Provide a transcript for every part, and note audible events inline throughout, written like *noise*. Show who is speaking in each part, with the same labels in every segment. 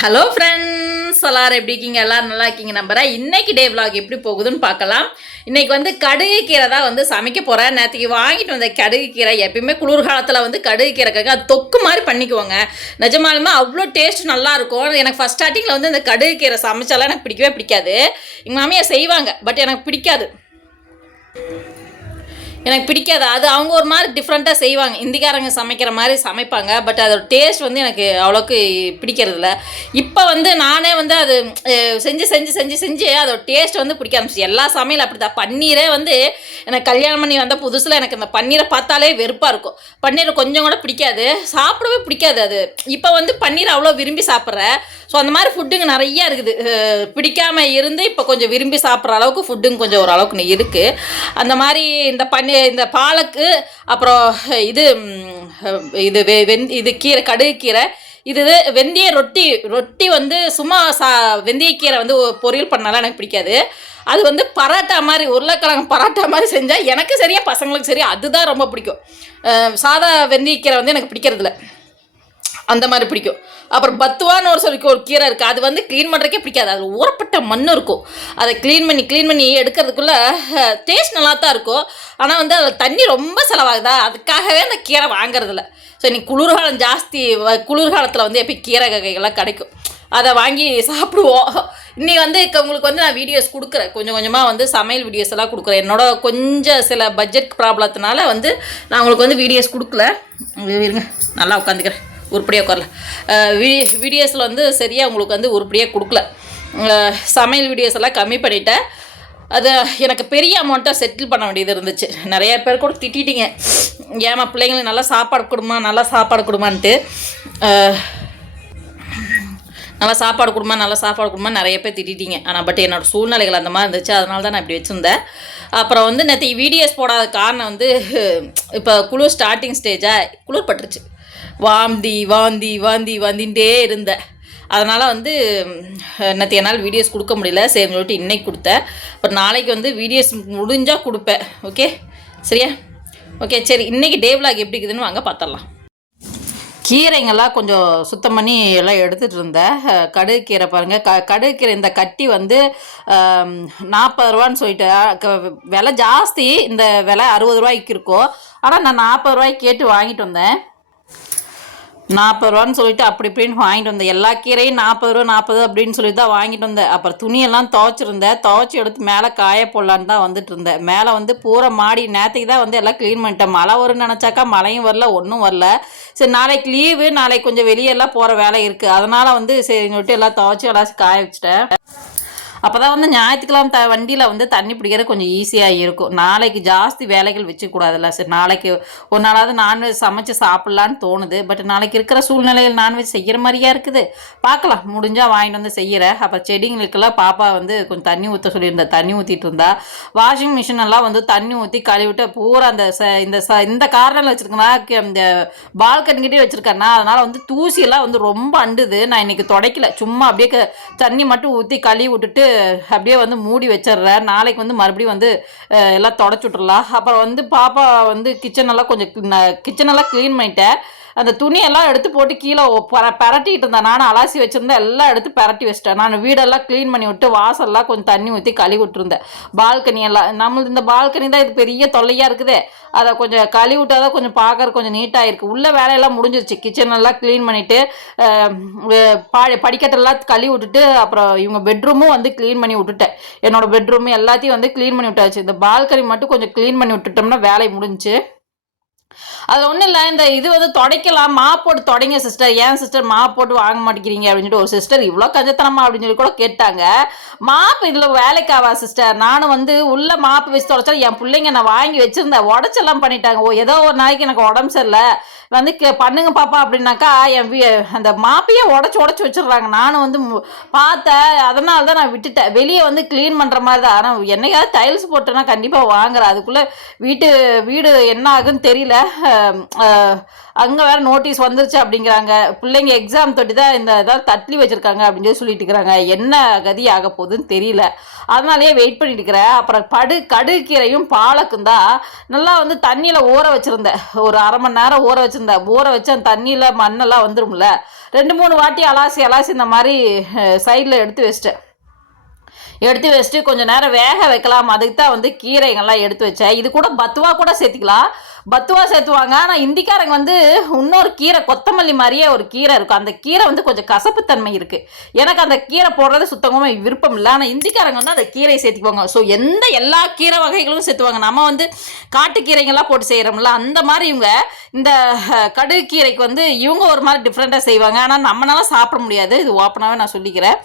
Speaker 1: Hello friends எல்லாரும் எப்படி இருக்கீங்க? எல்லாரும் நல்லா இருக்கீங்க நம்புறேன். இன்னைக்கு டே விலாக் எப்படி போகுதுன்னு பார்க்கலாம். இன்னைக்கு வந்து கடுகு கீரை தான் வந்து சமைக்க போகிறேன் நேற்றுக்கு வாங்கிட்டு வந்த கடுகு கீரை எப்பயுமே குளிர்காலத்தில் வந்து கடுகு கீரை கறக்க அது தொக்கு மாதிரி பண்ணிக்குவோங்க. நிஜமாலுமே அவ்வளோ டேஸ்ட் நல்லாயிருக்கும் எனக்கு ஃபஸ்ட் ஸ்டார்டிங்கில் வந்து இந்த கடுகு கீரை சமைச்சாலாம் எனக்கு பிடிக்கவே பிடிக்காது. எங்கள் மாமியார் செய்வாங்க பட் எனக்கு பிடிக்காது. எனக்கு பிடிக்காது. அது அவங்க ஒரு மாதிரி டிஃப்ரெண்ட்டாக செய்வாங்க. இந்திக்காரங்க சமைக்கிற மாதிரி சமைப்பாங்க. பட் அதோட டேஸ்ட் வந்து எனக்கு அவ்வளோக்கு பிடிக்கிறதில்ல. இப்போ வந்து நானே வந்து அது செஞ்சு செஞ்சு செஞ்சு செஞ்சு அதோட டேஸ்ட் வந்து பிடிக்க ஆரம்பிச்சு. எல்லா சமையல் அப்படி தான் பன்னீரே வந்து எனக்கு கல்யாணம் பண்ணி வந்த புதுசில் எனக்கு இந்த பன்னீரை பார்த்தாலே வெறுப்பாக இருக்கும். பன்னீர் கொஞ்சம் கூட பிடிக்காது. சாப்பிடவே பிடிக்காது அது. இப்போ வந்து பன்னீர் அவ்வளோ விரும்பி சாப்பிட்றேன் ஸோ அந்த மாதிரி ஃபுட்டுங்க நிறைய இருக்குது. பிடிக்காமல் இருந்து இப்போ கொஞ்சம் விரும்பி சாப்பிட்ற அளவுக்கு ஃபுட்டுங்க கொஞ்சம் ஓரளவுக்கு இருக்குது அந்த மாதிரி இந்த பன்னீர் இந்த பாலக்கு அப்புறம் இது இது வெ வெந் இது கீரை கடுகு கீரை இது வெந்தய ரொட்டி ரொட்டி வந்து சும்மா சா வெந்தயக்கீரை வந்து பொரியல் பண்ணாலாம் எனக்கு பிடிக்காது. அது வந்து பரோட்டா மாதிரி உருளைக்கிழங்கு பரோட்டா மாதிரி செஞ்சால் எனக்கு சரியா பசங்களுக்கு சரியா அதுதான் ரொம்ப பிடிக்கும். சாதா வெந்தயக்கீரை வந்து எனக்கு பிடிக்கிறதில்ல. அந்த மாதிரி பிடிக்கும். அப்புறம் பத்துவான்னு ஒரு சொல்லி ஒரு கீரை இருக்குது அது வந்து க்ளீன் பண்ணுறக்கே பிடிக்காது. அது ஊறப்பட்ட மண் இருக்கும். அதை க்ளீன் பண்ணி க்ளீன் பண்ணி எடுக்கிறதுக்குள்ளே டேஸ்ட் நல்லா தான் இருக்கும். ஆனால் வந்து அதில் தண்ணி ரொம்ப செலவாகுதா? அதுக்காகவே அந்த கீரை வாங்குறதில்ல. ஸோ இன்னைக்கு குளிர்காலம் ஜாஸ்தி. வ- குளிர்காலத்தில் வந்து எப்போ கீரை வகைகள்லாம் கிடைக்கும். அதை வாங்கி சாப்பிடுவோம். இன்றைக்கி வந்து இப்போ உங்களுக்கு வந்து நான் வீடியோஸ் கொடுக்குறேன். கொஞ்சம் கொஞ்சமாக வந்து சமையல் வீடியோஸ் எல்லாம் கொடுக்குறேன். என்னோட கொஞ்சம் சில பட்ஜெட் ப்ராப்ளத்தினால வந்து நான் உங்களுக்கு வந்து வீடியோஸ் கொடுக்கல. இருங்க. நல்லா உட்காந்துக்கிறேன். உருப்படியாக உட்காரல. வீடியோஸில் வந்து சரியாக உங்களுக்கு வந்து உருப்படியாக கொடுக்கல. சமையல் வீடியோஸ் எல்லாம் கம்மி பண்ணிட்டேன். அது எனக்கு பெரிய அமௌண்ட்டாக செட்டில் பண்ண வேண்டியது இருந்துச்சு. நிறைய பேர் கூட திட்டிட்டீங்க. ஏமா பிள்ளைங்களுக்கு நல்லா சாப்பாடு கொடுமா நல்லா சாப்பாடு கொடுமான்ட்டு. நல்லா சாப்பாடு கொடுமா நல்லா சாப்பாடு கொடுமா நிறைய பேர் திட்டிட்டீங்க. ஆனால் பட் என்னோடய சூழ்நிலைகள் அந்த மாதிரி இருந்துச்சு. அதனால தான் நான் இப்படி வச்சுருந்தேன். அப்புறம் வந்து நேற்று வீடியோஸ் போடாத காரணம் வந்து இப்போ குளிர் ஸ்டார்டிங் ஸ்டேஜாக குளிர் பட்டுருச்சு வாந்தி வாந்தி வாந்தி வாந்தின்ட்டே இருந்தேன் அதனால் வந்து நேற்று என்னால் வீடியோஸ் கொடுக்க முடியல. சரின்னு சொல்லிட்டு இன்றைக்கி கொடுத்தேன். அப்புறம் நாளைக்கு வந்து வீடியோஸ் முடிஞ்சால் கொடுப்பேன். ஓகே சரியா? ஓகே சரி இன்றைக்கி டே vlog எப்படி இருக்குதுன்னு வாங்க பார்த்துடலாம் கீரைங்கெல்லாம் கொஞ்சம் சுத்தம் பண்ணி எல்லாம் எடுத்துகிட்டு இருந்தேன் கடுகு கீரை பாருங்கள் க கடுகு கீரை இந்த கட்டி வந்து நாற்பது ரூபான்னு சொல்லிட்டு விலை ஜாஸ்தி. இந்த விலை அறுபது ரூபாய்க்கு இருக்கும். ஆனால் நான் நாற்பது ரூபாய்க்கு கேட்டு வாங்கிட்டு வந்தேன். நாற்பது ரூபான்னு சொல்லிட்டு அப்படி இப்படின்னு வாங்கிட்டு வந்தேன். எல்லா கீரையும் நாற்பது ரூபா நாற்பது அப்படின்னு சொல்லி தான் வாங்கிட்டு வந்தேன். அப்புறம் துணியெல்லாம் துவச்சிருந்தேன். துவச்சி எடுத்து மேலே காய போடலான்னு தான் வந்துட்டு இருந்தேன். மேலே வந்து பூரா மாடி நேற்றுக்கு தான் வந்து எல்லாம் க்ளீன் பண்ணிட்டேன். மழை வரும்னு நினச்சாக்கா மழையும் வரல ஒன்றும் வரல. சரி நாளைக்கு லீவு நாளைக்கு கொஞ்சம் வெளியெல்லாம் போகிற வேலை இருக்குது அதனால் வந்து சரின்னு சொல்லிட்டு எல்லாம் துவச்சி எல்லாம் காய வச்சிட்டேன். அப்போ தான் வந்து ஞாயிற்றுக்கிழமை த வண்டியில் வந்து தண்ணி பிடிக்கிற கொஞ்சம் ஈஸியாக இருக்கும். நாளைக்கு ஜாஸ்தி வேலைகள் வச்சுக்கூடாதுல்ல. சரி நாளைக்கு ஒரு நாளாவது நான்வெஜ் சமைச்சு சாப்பிட்லான்னு தோணுது. பட் நாளைக்கு இருக்கிற சூழ்நிலையில் நான்வெஜ் செய்கிற மாதிரியா இருக்குது. பார்க்கலாம். முடிஞ்சால் வாங்கிட்டு வந்து செய்கிறேன் அப்போ செடிங்களுக்கெல்லாம் பாப்பா வந்து கொஞ்சம் தண்ணி ஊற்ற சொல்லியிருந்தா தண்ணி ஊற்றிட்டு இருந்தா. வாஷிங் மிஷின் எல்லாம் வந்து தண்ணி ஊற்றி கழுவிட்டு பூரா அந்த ச இந்த ச இந்த காரணம் வச்சுருக்கேன்னா இந்த பால்கனிக்கிட்டே வச்சுருக்கேன்னா அதனால் வந்து தூசியெல்லாம் வந்து ரொம்ப அண்டுது. நான் இன்னைக்கு துடைக்கல. சும்மா அப்படியே தண்ணி மட்டும் ஊற்றி கழுவி விட்டுட்டு அப்படியே வந்து மூடி வச்சிடுறேன் நாளைக்கு வந்து மறுபடியும் வந்து எல்லாம் தொடச்சி விட்றலாம் அப்புறம் வந்து பாப்பா வந்து கிச்சனெல்லாம் கொஞ்சம் கிச்சன் எல்லாம் க்ளீன் பண்ணிட்டேன் அந்த துணியெல்லாம் எடுத்து போட்டு கீழே ஒ- பரட்டிட்டு இருந்தேன். நானும் அலாசி வச்சுருந்தேன். எல்லாம் எடுத்து பரட்டி வச்சிட்டேன். நான் வீடெல்லாம் க்ளீன் பண்ணி விட்டு வாசல்லாம் கொஞ்சம் தண்ணி ஊற்றி கழுவி விட்டுருந்தேன். பால்கனி எல்லாம் நம்மளது இந்த பால்கனி தான் இது பெரிய தொல்லையாக இருக்குதே. அதை கொஞ்சம் கழுவி விட்டால் தான் கொஞ்சம் பார்க்கற கொஞ்சம் நீட்டாக இருக்குது உள்ள வேலையெல்லாம் முடிஞ்சிருச்சு. கிச்சன் எல்லாம் க்ளீன் பண்ணிவிட்டு பா படிக்கட்டெல்லாம் கழுவி விட்டுட்டு அப்புறம் இவங்க பெட்ரூமும் வந்து க்ளீன் பண்ணி விட்டுட்டேன். என்னோடய பெட்ரூம் எல்லாத்தையும் வந்து க்ளீன் பண்ணி விட்டாச்சு. இந்த பால்கனி மட்டும் கொஞ்சம் க்ளீன் பண்ணி விட்டுட்டோம்னா வேலை முடிஞ்சு அதில் ஒன்றும் இல்லை இந்த இது வந்து துடைக்கலாம் மாப் போட்டு தொடங்க சிஸ்டர் ஏன் சிஸ்டர் மாப் போட்டு வாங்க மாட்டேங்கிறீங்க அப்படின்னு சொல்லிட்டு ஒரு சிஸ்டர் இவ்வளோ கஞ்சத்தனமா அப்படின்னு சொல்லி கூட கேட்டாங்க. மாப்பு இதில் வேலைக்கு ஆவா சிஸ்டர் நானும் வந்து உள்ள மாப்பு வச்சு தொடச்சா என் பிள்ளைங்க நான் வாங்கி வச்சுருந்தேன் உடச்செல்லாம் பண்ணிட்டாங்க. ஓ ஏதோ ஒரு நாளைக்கு எனக்கு உடம்பு சரியில்லை. வந்து கே- பண்ணுங்க பாப்பா அப்படின்னாக்கா என் வீ அந்த மாப்பையே உடச்சி உடச்சி வச்சிடுறாங்க. நானும் வந்து பார்த்தேன். அதனால தான் நான் விட்டுட்டேன். வெளியே வந்து க்ளீன் பண்ணுற மாதிரி தான். ஆனால் என்னைக்காவது டைல்ஸ் போட்டேன்னா கண்டிப்பாக வாங்குறேன். அதுக்குள்ளே வீட்டு வீடு என்ன ஆகுன்னு தெரியல. அங்கே வேற நோட்டீஸ் வந்துருச்சு அப்படிங்கிறாங்க. பிள்ளைங்க எக்ஸாம் தொட்டி தான் இந்த இதாக தட்டி வச்சுருக்காங்க அப்படின்னு சொல்லி சொல்லிட்டு இருக்கிறாங்க. என்ன கதி ஆக போகுதுன்னு தெரியல. அதனாலேயே வெயிட் பண்ணிட்டு இருக்கிறேன் அப்புறம் படு கடுக்கீரையும் பாலக்கும் தான் நல்லா வந்து தண்ணியில் ஊற வச்சுருந்தேன் ஒரு அரை மணி நேரம் ஊற வச்சுருந்தேன் ஊற வச்சு அந்த தண்ணியில் மண்ணெல்லாம் வந்துடும்ல ரெண்டு மூணு வாட்டி அலாசி அலாசி இந்த மாதிரி சைடில் எடுத்து வச்சிட்டேன். எடுத்து வச்சுட்டு கொஞ்சம் நேரம் வேக வைக்கலாம். அதுக்கு தான் வந்து கீரைங்கள்லாம் எடுத்து வச்சேன். இது கூட பத்துவா கூட சேர்த்துக்கலாம். பத்துவா சேர்த்துவாங்க. ஆனால் இந்திக்காரங்க வந்து இன்னொரு கீரை கொத்தமல்லி மாதிரியே ஒரு கீரை இருக்கும். அந்த கீரை வந்து கொஞ்சம் கசப்புத்தன்மை இருக்குது எனக்கு அந்த கீரை போடுறது சுத்தமாக விருப்பம் இல்லை. ஆனால் இந்திக்காரங்க வந்து அந்த கீரையை சேர்த்துக்குவாங்க. ஸோ எந்த எல்லா கீரை வகைகளும் சேர்த்துவாங்க. நம்ம வந்து காட்டுக்கீரைங்கெல்லாம் போட்டு செய்கிறோம்ல அந்த மாதிரி இவங்க இந்த கடுகு கீரைக்கு வந்து இவங்க ஒரு மாதிரி டிஃப்ரெண்ட்டாக செய்வாங்க. ஆனால் நம்மளால சாப்பிட முடியாது. இது ஓப்பனாகவே நான் சொல்லிக்கிறேன்.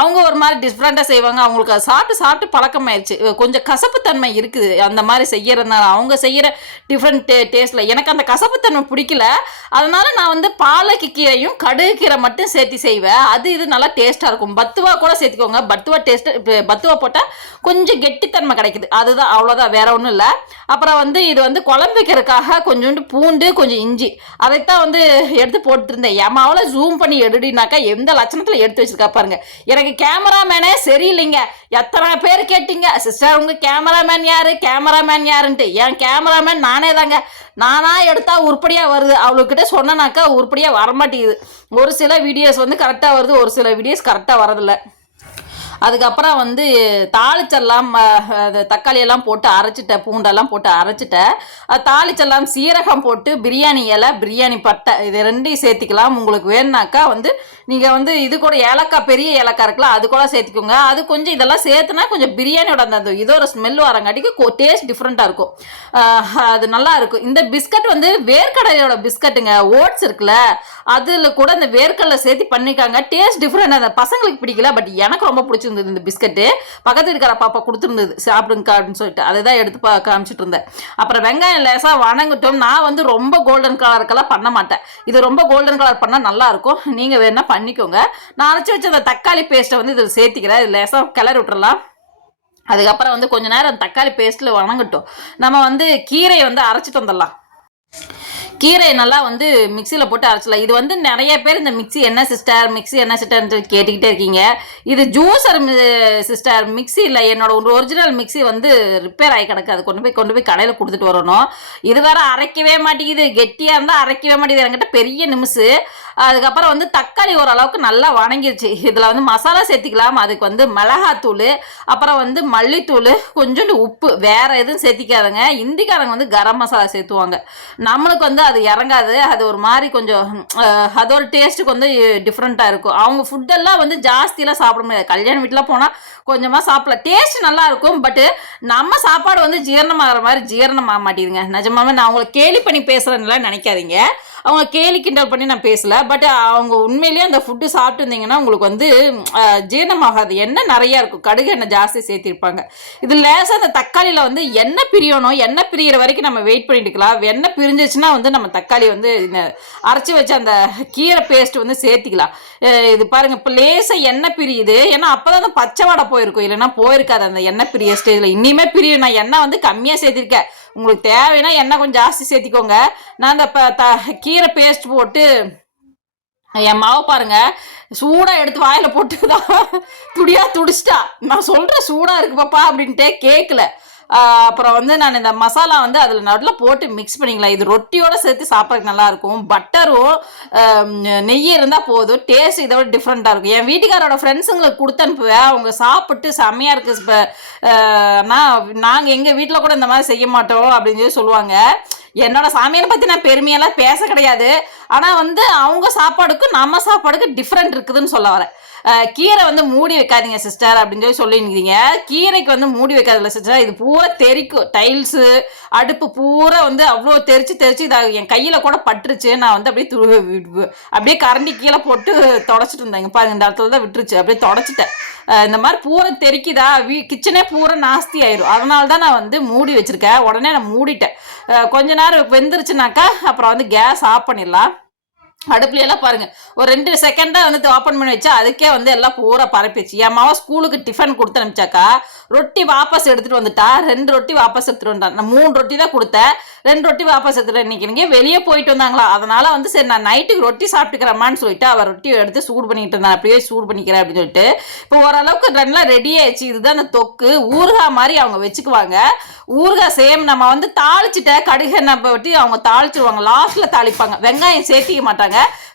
Speaker 1: அவங்க ஒரு மாதிரி டிஃப்ரெண்ட்டாக செய்வாங்க. அவங்களுக்கு அதை சாப்பிட்டு சாப்பிட்டு பழக்கமாயிருச்சு. கொஞ்சம் கசப்புத்தன்மை இருக்குது. அந்த மாதிரி செய்யறதுனால அவங்க செய்கிற டிஃப்ரெண்ட் டே டேஸ்ட்டில் எனக்கு அந்த கசப்புத்தன்மை பிடிக்கல. அதனால நான் வந்து பாலக்கு கீரையும் கடுகு கீரை மட்டும் சேர்த்து செய்வேன். அது இது நல்லா டேஸ்ட்டாக இருக்கும். பத்துவா கூட சேர்த்துக்கோங்க. பத்துவா டேஸ்ட்டு பத்துவா போட்டால் கொஞ்சம் கெட்டித்தன்மை கிடைக்குது. அதுதான் அவ்வளோதான் வேற ஒன்றும் இல்லை. அப்புறம் வந்து இது வந்து குழம்பு வைக்கிறதுக்காக கொஞ்சோண்டு பூண்டு கொஞ்சம் இஞ்சி. அதைத்தான் வந்து எடுத்து போட்டுருந்தேன். எம்மாவில் ஜூம் பண்ணி எடுடினாக்கா எந்த லட்சணத்தில் எடுத்து வச்சிருக்கா பாருங்க. எனக்கு கேமராமேனே சரியில்லைங்க. எத்தனை பேர் கேட்டீங்க? சிஸ்டர் உங்கள் கேமராமேன் யாரு? கேமராமேன் யாருன்ட்டு. என் கேமராமேன் நானே தாங்க நானா எடுத்தா உருப்படியா வருது. அவளுக்கிட்ட சொன்னனாக்கா உருப்படியா வரமாட்டேங்குது. ஒரு சில வீடியோஸ் வந்து கரெக்டாக வருது ஒரு சில வீடியோஸ் கரெக்டாக வரதில்லை. அதுக்கப்புறம் வந்து தாளிச்செல்லாம் அது தக்காளி எல்லாம் போட்டு அரைச்சிட்டேன் பூண்டெல்லாம் போட்டு அரைச்சிட்டேன் அது தாளிச்செல்லாம் சீரகம் போட்டு பிரியாணி இலை பிரியாணி பட்டை இது ரெண்டையும் சேர்த்திக்கலாம். உங்களுக்கு வேணுனாக்கா வந்து நீங்கள் வந்து இது கூட ஏலக்காய் பெரிய ஏலக்காய் இருக்குல்ல அது கூட சேர்த்துக்கோங்க. அது கொஞ்சம் இதெல்லாம் சேர்த்துனா கொஞ்சம் பிரியாணியோட அந்த அந்த இதோட ஸ்மெல் வரங்காட்டிக்கு டேஸ்ட் டிஃப்ரெண்ட்டாக இருக்கும். அது நல்லா இருக்கும். இந்த பிஸ்கட் வந்து வேர்க்கடலையோட பிஸ்கட்டுங்க ஓட்ஸ் இருக்குல்ல அதில் கூட இந்த வேர்க்கடலை சேர்த்து பண்ணிக்காங்க. டேஸ்ட் டிஃப்ரெண்ட் அந்த பசங்களுக்கு பிடிக்கல பட் எனக்கு ரொம்ப பிடிச்சிருந்தது இந்த பிஸ்கட்டு. பக்கத்து இருக்கிற பாப்பா கொடுத்துருந்தது சாப்பிடுங்க அப்படின்னு சொல்லிட்டு. அதை தான் எடுத்து பா காமிச்சிட்டு இருந்தேன். அப்புறம் வெங்காயம் லேசாக வணங்கட்டும். நான் வந்து ரொம்ப கோல்டன் கலருக்கெல்லாம் பண்ண மாட்டேன். இது ரொம்ப கோல்டன் கலர் பண்ணால் நல்லா இருக்கும். நீங்கள் வேணா பண்ணிக்கோங்க. நான் அரைச்சி வச்ச அந்த தக்காளி பேஸ்ட்டை வந்து இதில் சேர்த்திக்கிறேன். இது லேசாக கிளறி விட்டுறலாம். அதுக்கப்புறம் வந்து கொஞ்ச நேரம் அந்த தக்காளி பேஸ்ட்டில் வணங்கட்டும். நம்ம வந்து கீரையை வந்து அரைச்சிட்டு வந்துடலாம் கீரையை நல்லா வந்து மிக்சியில் போட்டு அரைச்சலாம் இது வந்து நிறைய பேர் இந்த மிக்ஸி என்ன சிஸ்டர் மிக்ஸி என்ன சிஸ்டர்னு கேட்டுக்கிட்டே இருக்கீங்க. இது ஜூஸர் சிஸ்டர் மிக்ஸி இல்லை என்னோட ஒரு ஒரிஜினல் மிக்ஸி வந்து ரிப்பேர் ஆகி கிடக்கு. அது கொண்டு போய் கொண்டு போய் கடையில் கொடுத்துட்டு வரணும். இது வேற அரைக்கவே மாட்டேங்குது. கெட்டியாக இருந்தால் அரைக்கவே மாட்டேங்குது. என்கிட்ட பெரிய நிமிஷு. அதுக்கப்புறம் வந்து தக்காளி ஓரளவுக்கு நல்லா வணங்கிருச்சு. இதில் வந்து மசாலா சேர்த்திக்கலாம். அதுக்கு வந்து மிளகாத்தூள் அப்புறம் வந்து மல்லித்தூள் கொஞ்சோண்டு உப்பு. வேற எதுவும் சேர்த்திக்காதுங்க. இந்திக்காரங்க வந்து கரம் மசாலா சேர்த்துவாங்க. நம்மளுக்கு வந்து அது இறங்காது. அது ஒரு மாதிரி கொஞ்சம் அதோட டேஸ்ட்டுக்கு வந்து டிஃப்ரெண்ட்டாக இருக்கும். அவங்க ஃபுட்டெல்லாம் வந்து ஜாஸ்தியெல்லாம் சாப்பிட முடியாது. கல்யாண வீட்டில் போனால் கொஞ்சமாக சாப்பிடலாம். டேஸ்ட் நல்லா இருக்கும் பட்டு நம்ம சாப்பாடு வந்து ஜீரணமாகிற மாதிரி ஜீரணமாக மாட்டேங்குதுங்க நிஜமாவே நான் அவங்கள கேலி பண்ணி பேசுகிறேன்னுலாம் நினைக்காதீங்க. அவங்க கேலி கிண்டல் பண்ணி நான் பேசல பட் அவங்க உண்மையிலேயே அந்த ஃபுட்டு சாப்பிட்டு இருந்தீங்கன்னா உங்களுக்கு வந்து ஜீரணமாகாது. எண்ணெய் நிறைய இருக்கும். கடுகு எண்ணெய் ஜாஸ்தி சேர்த்திருப்பாங்க. இது லேசாக அந்த தக்காளியில் வந்து எண்ணெய் பிரியணும். எண்ணெய் பிரியிற வரைக்கும் நம்ம வெயிட் பண்ணிட்டுக்கலாம். எண்ணெய் பிரிஞ்சிச்சுன்னா வந்து நம்ம தக்காளி வந்து இந்த அரைச்சி வச்ச அந்த கீரை பேஸ்ட் வந்து சேர்த்திக்கலாம். இது பாருங்க இப்போ லேசாக எண்ணெய் பிரியுது. ஏன்னா அப்போ தான் பச்சை வடை போயிருக்கும். இல்லைன்னா போயிருக்காது அந்த எண்ணெய் பிரிய ஸ்டேஜில் இனிமே பிரியும் நான் எண்ணெய் வந்து கம்மியாக சேர்த்திருக்கேன். உங்களுக்கு தேவைன்னா எண்ணெய் கொஞ்சம் ஜாஸ்தி சேர்த்திக்கோங்க. நான் அந்த ப- த- கீரை பேஸ்ட் போட்டு என் மாவை பாருங்க சூடா எடுத்து வாயில போட்டுதான் துடியா துடிச்சிட்டா. நான் சொல்றேன் சூடா இருக்கு பாப்பா அப்படின்ட்டு கேட்கல அப்புறம் வந்து நான் இந்த மசாலா வந்து அதில் நடுவில் போட்டு மிக்ஸ் பண்ணிக்கலாம் இது ரொட்டியோட சேர்த்து சாப்பிட்றதுக்கு நல்லா இருக்கும் பட்டரும் நெய் இருந்தால் போதும். டேஸ்ட் இதோட டிஃப்ரெண்ட்டாக இருக்கும். என் வீட்டுக்காரோட ஃப்ரெண்ட்ஸுங்களுக்கு கொடுத்து அனுப்புவேன். அவங்க சாப்பிட்டு செம்மையாக இருக்கு. இப்போ நான் நாங்கள் எங்கள் வீட்டில் கூட இந்த மாதிரி செய்ய மாட்டோம் அப்படின்னு சொல்லி சொல்லுவாங்க. என்னோட சமையலை பற்றி நான் பெருமையெல்லாம் பேச கிடையாது. ஆனால் வந்து அவங்க சாப்பாடுக்கும் நம்ம சாப்பாடுக்கு டிஃப்ரெண்ட் இருக்குதுன்னு சொல்ல வரேன். கீரை வந்து மூடி வைக்காதீங்க சிஸ்டர் அப்படின்னு சொல்லி சொல்லியிருந்தீங்க. கீரைக்கு வந்து மூடி வைக்காதில்ல சிஸ்டர் இது பூரா தெறிக்கும் டைல்ஸு அடுப்பு பூரா வந்து அவ்வளோ தெரிச்சு தெரிச்சு இதை என் கையில் கூட பட்டுருச்சு. நான் வந்து அப்படியே துரு வி- அப்படியே கரண்டி கீழே போட்டு தொடச்சிட்டு இருந்தேங்க பாருங்க இந்த இடத்துல தான் விட்டுருச்சு. அப்படியே தொடச்சிட்டேன். இந்த மாதிரி பூரா தெரிக்குதா? வீ கிச்சனே பூரா நாஸ்தி ஆயிரும். அதனால தான் நான் வந்து மூடி வச்சிருக்கேன். உடனே நான் மூடிட்டேன். கொஞ்ச நேரம் வெந்துருச்சுனாக்கா அப்புறம் வந்து கேஸ் ஆஃப் பண்ணிடலாம். அடுப்புல எல்லாம் பாருங்க. ஒரு ரெண்டு செகண்டா வந்து ஓப்பன் பண்ணி வச்சா அதுக்கே வந்து எல்லாம் பூரா பரப்பிச்சு என் மாவா ஸ்கூலுக்கு டிஃபன் கொடுத்து அனுப்பிச்சாக்கா ரொட்டி வாபஸ் எடுத்துட்டு வந்துட்டா. ரெண்டு ரொட்டி வாபஸ் எடுத்துட்டு வந்தான். நான் மூணு ரொட்டி தான் கொடுத்தேன். ரெண்டு ரொட்டி வாபஸ் எடுத்துட்டு இன்னைக்கு வெளியே போயிட்டு வந்தாங்களா? அதனால வந்து சரி நான் நைட்டுக்கு ரொட்டி சாப்பிட்டுக்கிறேம்மான்னு சொல்லிட்டு அவர் ரொட்டி எடுத்து சூடு பண்ணிட்டு இருந்தான் அப்படியே சூடு பண்ணிக்கிறேன் அப்படின்னு சொல்லிட்டு. இப்போ ஓரளவுக்கு நல்லா ரெடி ஆயிடுச்சு. இதுதான் அந்த தொக்கு. ஊறுகாய் மாதிரி அவங்க வச்சுக்குவாங்க. ஊறுகாய் சேம் நம்ம வந்து தாளிச்சுட்ட கடுகு நம்ம வெட்டி அவங்க தாளிச்சிருவாங்க. லாஸ்ட்ல தாளிப்பாங்க. வெங்காயம் சேர்த்திக்க மாட்டாங்க.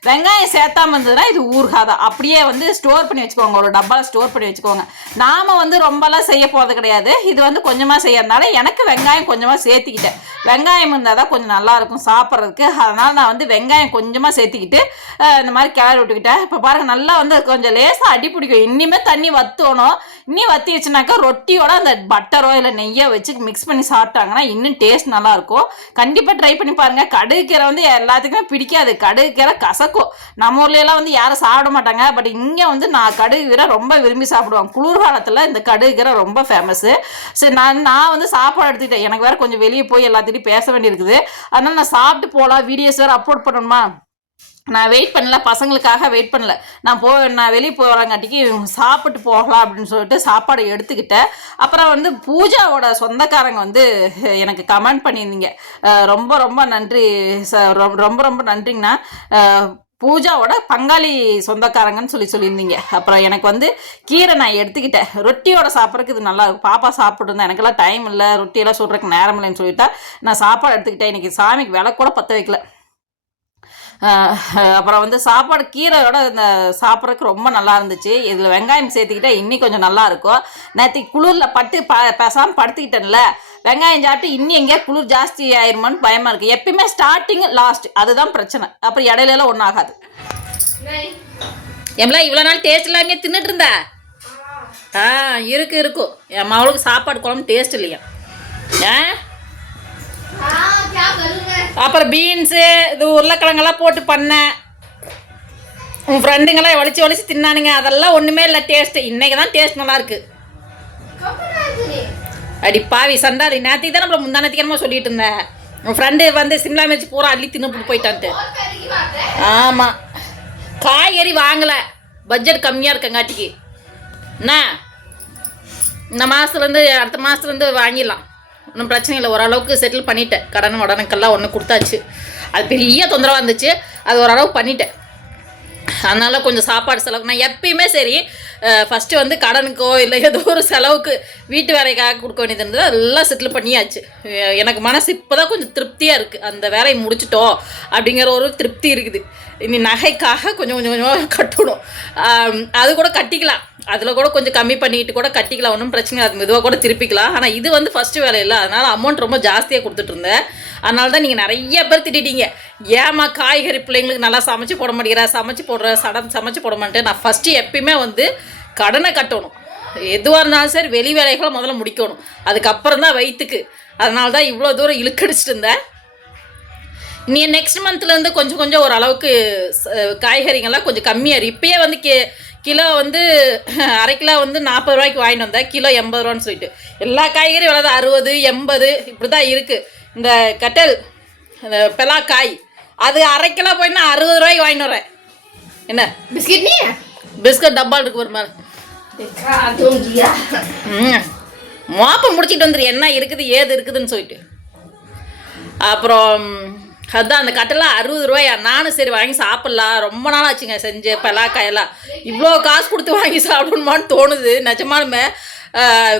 Speaker 1: வெங்காயம் சேர்த்தாம இருந்ததுன்னா இது ஊறுகாய் தான் அப்படியே வந்து ஸ்டோர் பண்ணி வச்சுக்கோங்க. ஒரு டப்பாவில் ஸ்டோர் பண்ணி வச்சுக்கோங்க. நாம வந்து ரொம்பலாம் செய்ய போகிறது கிடையாது. இது வந்து கொஞ்சமாக செய்யறதுனால எனக்கு வெங்காயம் கொஞ்சமாக சேர்த்திக்கிட்டேன். வெங்காயம் இருந்தால் தான் கொஞ்சம் நல்லா இருக்கும் சாப்பிட்றதுக்கு. அதனால் நான் வந்து வெங்காயம் கொஞ்சமாக சேர்த்திக்கிட்டு இந்த மாதிரி கிளறி விட்டுக்கிட்டேன். இப்போ பாருங்கள் நல்லா வந்து கொஞ்சம் லேசாக அடி பிடிக்கும். இனிமே தண்ணி வத்தணும். இனி வத்தி வச்சுனாக்கா ரொட்டியோட அந்த பட்டரோ இல்லை நெய்யோ வச்சு மிக்ஸ் பண்ணி சாப்பிட்டாங்கன்னா இன்னும் டேஸ்ட் நல்லாயிருக்கும் கண்டிப்பாக ட்ரை பண்ணி பாருங்க. கடுகு கீரை வந்து எல்லாத்துக்குமே பிடிக்காது. கடுகு கீரை கசக்கும். நம்ம ஊர்ல வந்து யாரும் சாப்பிட மாட்டாங்க. பட் இங்கே வந்து நான் கடுகு கீரை ரொம்ப விரும்பி சாப்பிடுவாங்க குளிர்காலத்தில் இந்த கடுகு கீரை ரொம்ப ஃபேமஸ்ஸு சரி நான் நான் வந்து சாப்பாடு எடுத்துக்கிட்டேன். எனக்கு வேற கொஞ்சம் வெளியே போய் எல்லாத்திட்டையும் பேச வேண்டியிருக்குது. அதனால நான் சாப்பிட்டு போகலாம் வீடியோஸ் வேறு அப்லோட் பண்ணணுமா? நான் வெயிட் பண்ணல பசங்களுக்காக வெயிட் பண்ணல. நான் போ நான் வெளியே போகிறங்காட்டிக்கு சாப்பிட்டு போகலாம் அப்படின்னு சொல்லிட்டு சாப்பாடு எடுத்துக்கிட்டேன். அப்புறம் வந்து பூஜாவோட சொந்தக்காரங்க வந்து எனக்கு கமெண்ட் பண்ணியிருந்தீங்க. ரொம்ப ரொம்ப நன்றி சார் ரொம்ப ரொம்ப நன்றிங்கண்ணா. பூஜாவோட பங்காளி சொந்தக்காரங்கன்னு சொல்லி சொல்லியிருந்தீங்க. அப்புறம் எனக்கு வந்து கீரை நான் எடுத்துக்கிட்டேன். ரொட்டியோட சாப்பிட்றதுக்கு இது நல்லா இருக்கும் பாப்பா சாப்பிட்ருந்தேன் எனக்கெல்லாம் டைம் இல்லை. ரொட்டியெல்லாம் சொல்கிறதுக்கு நேரம் இல்லைன்னு சொல்லிட்டா நான் சாப்பாடு எடுத்துக்கிட்டேன். இன்றைக்கி சாமிக்கு விலை கூட பற்ற வைக்கல. அப்புறம் வந்து சாப்பாடு கீரையோட இந்த சாப்பிட்றதுக்கு ரொம்ப நல்லா இருந்துச்சு. இதில் வெங்காயம் சேர்த்துக்கிட்டா இன்னி கொஞ்சம் நல்லா இருக்கும். நேற்று குளிரில் பட்டு ப பேசாமல் படுத்துக்கிட்டேன்ல. வெங்காயம் சாப்பிட்டு இன்னி எங்கேயா குளிர் ஜாஸ்தி ஆயிருமான்னு பயமாக இருக்குது எப்பயுமே ஸ்டார்டிங் லாஸ்ட் அதுதான் பிரச்சனை. அப்புறம் இடையில எல்லாம் ஒன்றும் ஆகாது. எம்லாம் இவ்வளோ நாள் டேஸ்ட் இல்லாமே தின்னுட்டு இருந்தா? ஆ இருக்கு இருக்கும் என் மகளுக்கு சாப்பாடு குழம்பு டேஸ்ட் இல்லையா? ஏன் அப்புறம் பீன்ஸு இது உருளைக்கிழங்கெல்லாம் போட்டு பண்ணேன். உன் ஃப்ரெண்டுங்கெல்லாம் வலிச்சு வலிச்சு தின்னானுங்க. அதெல்லாம் ஒன்றுமே இல்லை டேஸ்ட்டு இன்றைக்கி தான் டேஸ்ட் நல்லாயிருக்கு அடி பாவி சண்டாரி நேற்று தான் நம்மள முந்தானத்திக்கனமாக சொல்லிட்டு இருந்தேன். உன் ஃப்ரெண்டு வந்து சிம்லா மிர்ச்சி பூரா அள்ளி தின்னு போயிட்டான்ட்டு. ஆமாம் காய்கறி வாங்கலை. பட்ஜெட் கம்மியாக இருக்கங்காட்டிக்கு. என்ன? இந்த மாதத்துலேருந்து அடுத்த மாதத்துலேருந்து வாங்கிடலாம். ஒன்றும் பிரச்சனை இல்லை. ஓரளவுக்கு செட்டில் பண்ணிட்டேன். கடன் உடனுக்கெல்லாம் ஒன்று கொடுத்தாச்சு. அது பெரிய தொந்தரவாக இருந்துச்சு. அது ஓரளவு பண்ணிட்டேன். அதனால் கொஞ்சம் சாப்பாடு செலவு. நான் எப்பயுமே சரி ஃபஸ்ட்டு வந்து கடனுக்கோ இல்லை ஏதோ ஒரு செலவுக்கு வீட்டு வேலைக்காக கொடுக்க வேண்டியது இருந்தது. அதெல்லாம் செட்டில் பண்ணியாச்சு. எனக்கு மனசு இப்போ தான் கொஞ்சம் திருப்தியாக இருக்குது அந்த வேலையை முடிச்சிட்டோம் அப்படிங்கிற ஒரு திருப்தி இருக்குது. இனி நகைக்காக கொஞ்சம் கொஞ்சம் கொஞ்சமாக கட்டணும். அது கூட கட்டிக்கலாம். அதில் கூட கொஞ்சம் கம்மி பண்ணிக்கிட்டு கூட கட்டிக்கலாம். ஒன்றும் பிரச்சனை இல்லை. அது மெதுவாக கூட திருப்பிக்கலாம். ஆனால் இது வந்து ஃபஸ்ட்டு வேலை இல்லை. அதனால் அமௌண்ட் ரொம்ப ஜாஸ்தியாக கொடுத்துட்டு இருந்தேன். அதனால தான் நீங்கள் நிறைய பேர் திட்டிட்டீங்க. ஏமா காய்கறி பிள்ளைங்களுக்கு நல்லா சமைச்சு போட மாட்டேங்கிற? சமைச்சு போடுற சடம் சமைச்சு போட மாட்டேன் நான் ஃபஸ்ட்டு எப்பயுமே வந்து கடனை கட்டணும். எதுவாக இருந்தாலும் சரி வெளி வேலைகளை முதல்ல முடிக்கணும். அதுக்கப்புறம் தான் வயிற்றுக்கு அதனால தான் இவ்வளோ தூரம் இழுக்கடிச்சிட்டு இருந்தேன். நீ நெக்ஸ்ட் மந்த்லேருந்து கொஞ்சம் கொஞ்சம் ஓரளவுக்கு காய்கறிகள்லாம் கொஞ்சம் கம்மியாக இப்பயே வந்து கே கிலோ வந்து அரை கிலோ வந்து நாற்பது ரூபாய்க்கு வாங்கிட்டு வந்தேன். கிலோ எண்பது ரூபான்னு சொல்லிட்டு. எல்லா காய்கறியும் விளாத அறுபது எண்பது இப்படி தான் இருக்குது இந்த கட்டல் இந்த பெலா காய் அது அரை கிலோ போயின்னா அறுபது ரூபாய்க்கு வாங்கிட்டு வரேன். என்ன?
Speaker 2: பிஸ்கட் நீ?
Speaker 1: பிஸ்கட் டப்பால் இருக்கு ஒரு மாதிரி மோப்பம் முடிச்சிட்டு வந்துரு. என்ன இருக்குது ஏது இருக்குதுன்னு சொல்லிட்டு. அப்புறம் அதான் அந்த கட்டெல்லாம் அறுபது ரூபாயா? நானும் சரி வாங்கி சாப்பிட்லாம். ரொம்ப நாள் ஆச்சுங்க செஞ்சு பலாக்காயெல்லாம் இவ்வளோ காசு கொடுத்து வாங்கி சாப்பிடணுமான்னு தோணுது. நிஜமாலுமே ஆஹ்,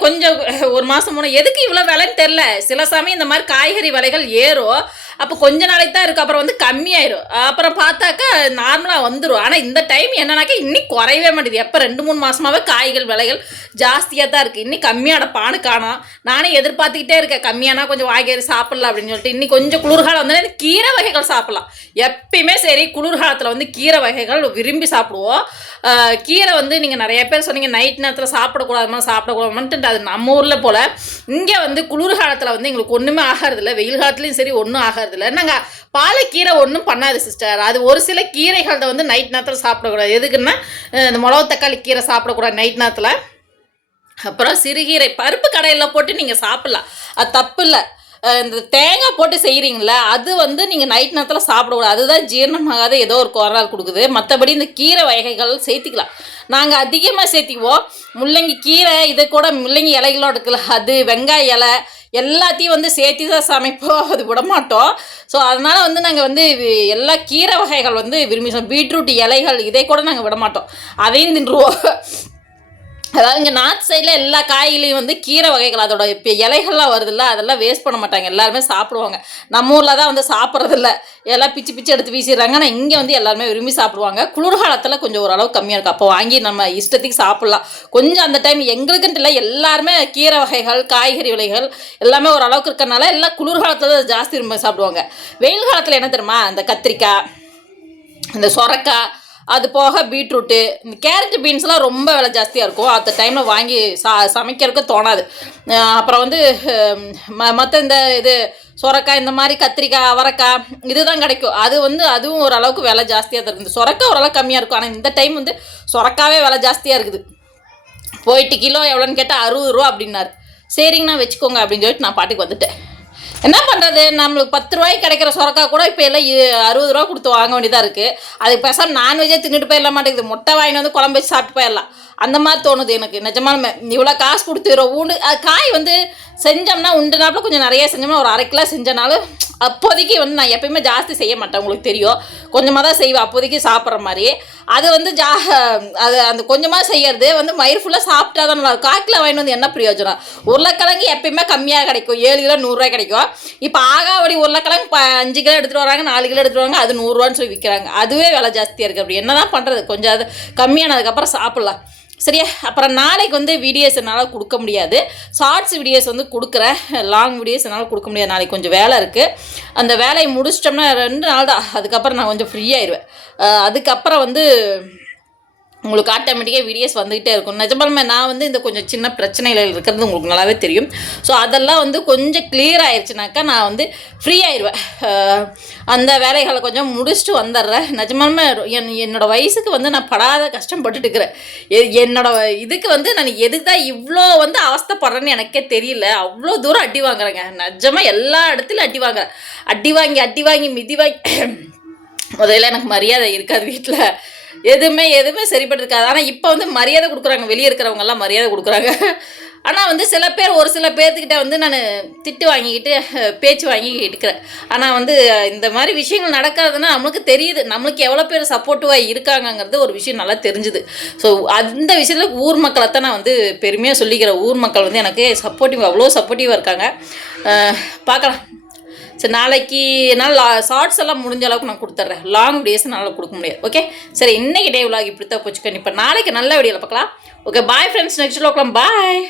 Speaker 1: கொஞ்சம் ஒரு மாதம் போனால் எதுக்கு இவ்வளோ விலைன்னு தெரில சில சமயம் இந்த மாதிரி காய்கறி விலைகள் ஏறும். அப்போ கொஞ்ச நாளைக்கு தான் இருக்குது அப்புறம் வந்து கம்மியாயிரும். அப்புறம் பார்த்தாக்கா நார்மலாக வந்துடும் ஆனால் இந்த டைம் என்னன்னாக்கா இன்னும் குறையவே மாட்டேது எப்போ ரெண்டு மூணு மாதமாகவே காய்கள் விலைகள் ஜாஸ்தியாக தான் இருக்குது இன்னும் கம்மியான பானு காணோம். நானே எதிர்பார்த்துக்கிட்டே இருக்கேன். கம்மியானா கொஞ்சம் வாய்கறி சாப்பிட்லாம் அப்படின்னு சொல்லிட்டு இன்னும் கொஞ்சம் குளிர்காலம் வந்து கீரை வகைகள் சாப்பிட்லாம். எப்பயுமே சரி குளிர்காலத்தில் வந்து கீரை வகைகள் விரும்பி சாப்பிடுவோம். கீரை வந்து நீங்கள் நிறைய பேர் சொன்னீங்க நைட் நேரத்தில் சாப்பிடக்கூடாதுமா சாப்பிடக்கூடாதுமான்ட்டு அது நம்ம ஊரில் போல். இங்கே வந்து குளிர்காலத்தில் வந்து எங்களுக்கு ஒன்றுமே ஆகாறதில்ல. வெயில் காலத்துலேயும் சரி ஒன்றும் ஆகாது. ஆகாறதில்ல நாங்கள் பாலக்கீரை ஒன்றும் பண்ணாது சிஸ்டர் அது ஒரு சில கீரைகளை வந்து நைட் நேரத்தில் சாப்பிடக்கூடாது. எதுக்குன்னா இந்த மிளகு தக்காளி கீரை சாப்பிடக்கூடாது நைட் நேரத்தில். அப்புறம் சிறுகீரை பருப்பு கடையில் போட்டு நீங்கள் சாப்பிட்லாம். அது தப்பு இல்லை. இந்த தேங்காய் போட்டு செய்கிறீங்களா அது வந்து நீங்கள் நைட் நேரத்தில் சாப்பிடக்கூடாது. அதுதான் ஜீரணமாகாத ஏதோ ஒரு குரல் கொடுக்குது. மற்றபடி இந்த கீரை வகைகள் சேர்த்திக்கலாம். நாங்கள் அதிகமாக சேர்த்திக்குவோம். முள்ளங்கி கீரை இது கூட முள்ளங்கி இலைகளும் எடுக்கல அது வெங்காய இலை எல்லாத்தையும் வந்து சேர்த்து தான் சமைப்போம். அது விட மாட்டோம். ஸோ அதனால் வந்து நாங்கள் வந்து எல்லா கீரை வகைகள் வந்து விரும்பி பீட்ரூட் இலைகள் இதை கூட நாங்கள் விட மாட்டோம். அதையும் தின்றுவோம். அதாவது இங்கே நார்த் சைடில் எல்லா காய்களையும் வந்து கீரை வகைகள் அதோட இப்போ இலைகள்லாம் வருதுல்ல அதெல்லாம் வேஸ்ட் பண்ண மாட்டாங்க. எல்லாருமே சாப்பிடுவாங்க. நம்ம ஊரில் தான் வந்து சாப்பிட்றதில்ல. எல்லாம் பிச்சு பிச்சு எடுத்து வீசிடுறாங்க. ஆனால் இங்கே வந்து எல்லாருமே விரும்பி சாப்பிடுவாங்க. குளிர்காலத்தில் கொஞ்சம் ஓரளவு கம்மியாக இருக்கும். அப்போ வாங்கி நம்ம இஷ்டத்துக்கு சாப்பிட்லாம். கொஞ்சம் அந்த டைம் எங்களுக்குன்ட்டு இல்லை எல்லாருமே கீரை வகைகள் காய்கறி விலைகள் எல்லாமே ஓரளவுக்கு இருக்கிறனால எல்லாம் குளிர்காலத்தில் ஜாஸ்தி விரும்பி சாப்பிடுவாங்க. வெயில் காலத்தில் என்ன தெரியுமா? இந்த கத்திரிக்காய் இந்த சொரக்காய் அது போக பீட்ரூட்டு இந்த கேரட் பீன்ஸ்லாம் ரொம்ப விலை ஜாஸ்தியாக இருக்கும். அந்த டைமில் வாங்கி சா சமைக்கிறதுக்கு தோணாது. அப்புறம் வந்து ம மற்ற இந்த இது சொரக்காய் இந்த மாதிரி கத்திரிக்காய் அவரைக்காய் இதுதான் கிடைக்கும். அது வந்து அதுவும் ஓரளவுக்கு விலை ஜாஸ்தியாக தான் இருக்குது. இந்த சொரக்காய் கம்மியாக இருக்கும். ஆனால் இந்த டைம் வந்து சொரக்காவே விலை ஜாஸ்தியாக இருக்குது. போயிட்டு கிலோ எவ்வளோன்னு கேட்டால் அறுபது ரூபா அப்படின்னாரு. சரிங்கண்ணா வச்சுக்கோங்க அப்படின்னு சொல்லிட்டு நான் பாட்டுக்கு வந்துட்டேன். என்ன பண்ணுறது நம்மளுக்கு பத்து ரூபாய்க்கு கிடைக்கிற சொரக்காய் கூட இப்போ எல்லாம் அறுபது ரூபா கொடுத்து வாங்க வேண்டியதாக இருக்குது அதுக்கு பேசாமல் நான்வெஜ்ஜே தின்னுட்டு போயிடலாம் மாட்டேங்குது. முட்டை வாங்கிட்டு வந்து குழம்பு வச்சு சாப்பிட்டு போயிடலாம். அந்த மாதிரி தோணுது எனக்கு. நிஜமான இவ்வளோ காசு கொடுத்து உண்டு அது காய் வந்து செஞ்சோம்னா உண்டுனாப்புல கொஞ்சம் நிறைய செஞ்சோம்னா ஒரு அரை கிலோ செஞ்சனாலும் அப்போதைக்கு வந்து நான் எப்பயுமே ஜாஸ்தி செய்ய மாட்டேன் உங்களுக்கு தெரியும். கொஞ்சமாக தான் செய்வேன் அப்போதைக்கு சாப்பிட்ற மாதிரி. அது வந்து ஜா அது அந்த கொஞ்சமாக செய்யறது வந்து மயிர் ஃபுல்லாக சாப்பிட்டா தான் நல்லா இருக்கும். கால் கிலோ வாங்கிட்டு வந்து என்ன பிரயோஜனம்? உருளைக்கிழங்கு எப்பயுமே கம்மியாக கிடைக்கும் ஏழு கிலோ நூறுரூவா கிடைக்கும். இப்போ ஆகாவடி உருளைக்கிழங்கு இப்போ அஞ்சு கிலோ எடுத்துகிட்டு வராங்க நாலு கிலோ எடுத்துகிட்டு வராங்க அது நூறுரூவான்னு சொல்லி விற்கிறாங்க அதுவே விலை ஜாஸ்தியாக இருக்குது அப்படி என்ன தான் பண்ணுறது கொஞ்சம் அது கம்மியானதுக்கப்புறம் சாப்பிட்லாம். சரியா? அப்புறம் நாளைக்கு வந்து வீடியோஸ் என்னால் கொடுக்க முடியாது. ஷார்ட்ஸ் வீடியோஸ் வந்து கொடுக்குறேன். லாங் வீடியோஸ் என்னால் கொடுக்க முடியாது. நாளைக்கு கொஞ்சம் வேலை இருக்குது அந்த வேலையை முடிச்சிட்டோம்னா ரெண்டு நாள் தான் அதுக்கப்புறம் நான் கொஞ்சம் ஃப்ரீ ஆயிடுவேன். அதுக்கப்புறம் வந்து உங்களுக்கு ஆட்டோமேட்டிக்காக வீடியோஸ் வந்துக்கிட்டே இருக்கும். நிஜமாலுமே நான் வந்து இந்த கொஞ்சம் சின்ன பிரச்சனைகள் இருக்கிறது உங்களுக்கு நல்லாவே தெரியும். ஸோ அதெல்லாம் வந்து கொஞ்சம் கிளியர் ஆயிடுச்சுனாக்கா நான் வந்து ஃப்ரீ ஆயிடுவேன் அந்த வேலைகளை கொஞ்சம் முடிச்சுட்டு வந்துடுறேன். நிஜமாலுமே என் என்னோடய வயசுக்கு வந்து நான் படாத கஷ்டப்பட்டுட்டு இருக்கிறேன். எ- என்னோட இதுக்கு வந்து நான் எதுக்கு தான் இவ்வளோ வந்து அவஸ்தைப்படுறேன்னு எனக்கே தெரியல. அவ்வளோ தூரம் அடி வாங்குறேங்க. நிஜமாக எல்லா இடத்துலையும் அடி வாங்குறேன். அடி வாங்கி அடி வாங்கி மிதி வாங்கி *coughs* முதல்ல எனக்கு மரியாதை இருக்காது வீட்டில் எதுவுமே எதுவுமே சரிப்பட்டு இருக்காது ஆனால் இப்போ வந்து மரியாதை கொடுக்குறாங்க. வெளியே இருக்கிறவங்கெல்லாம் மரியாதை கொடுக்குறாங்க. ஆனால் வந்து சில பேர் ஒரு சில பேர்த்துக்கிட்ட வந்து நான் திட்டு வாங்கிக்கிட்டு பேச்சு வாங்கி இருக்கிறேன். ஆனால் வந்து இந்த மாதிரி விஷயங்கள் நடக்காதுன்னா நம்மளுக்கு தெரியுது. நம்மளுக்கு எவ்வளோ பேர் சப்போர்ட்டிவாக இருக்காங்கங்கிறது ஒரு விஷயம் நல்லா தெரிஞ்சுது. ஸோ அந்த விஷயத்தில் ஊர் மக்களை தான் நான் வந்து பெருமையாக சொல்லிக்கிறேன். ஊர் மக்கள் வந்து எனக்கு சப்போர்ட்டிவ் அவ்வளோ சப்போர்ட்டிவாக இருக்காங்க. பார்க்கலாம். சரி நாளைக்கு என்னால் ஷார்ட்ஸ் எல்லாம் முடிஞ்ச அளவுக்கு நான் கொடுத்துட்றேன். லாங் வீடியோஸ் என்னால் கொடுக்க முடியாது. ஓகே சரி இன்னைக்கு டே விலாக் இப்படி தான் போச்சுக்கோ இப்போ நாளைக்கு நல்ல வீடியோவில் பார்க்கலாம். ஓகே பாய் ஃப்ரெண்ட்ஸ் நெக்ஸ்ட் பார்க்கலாம் பாய்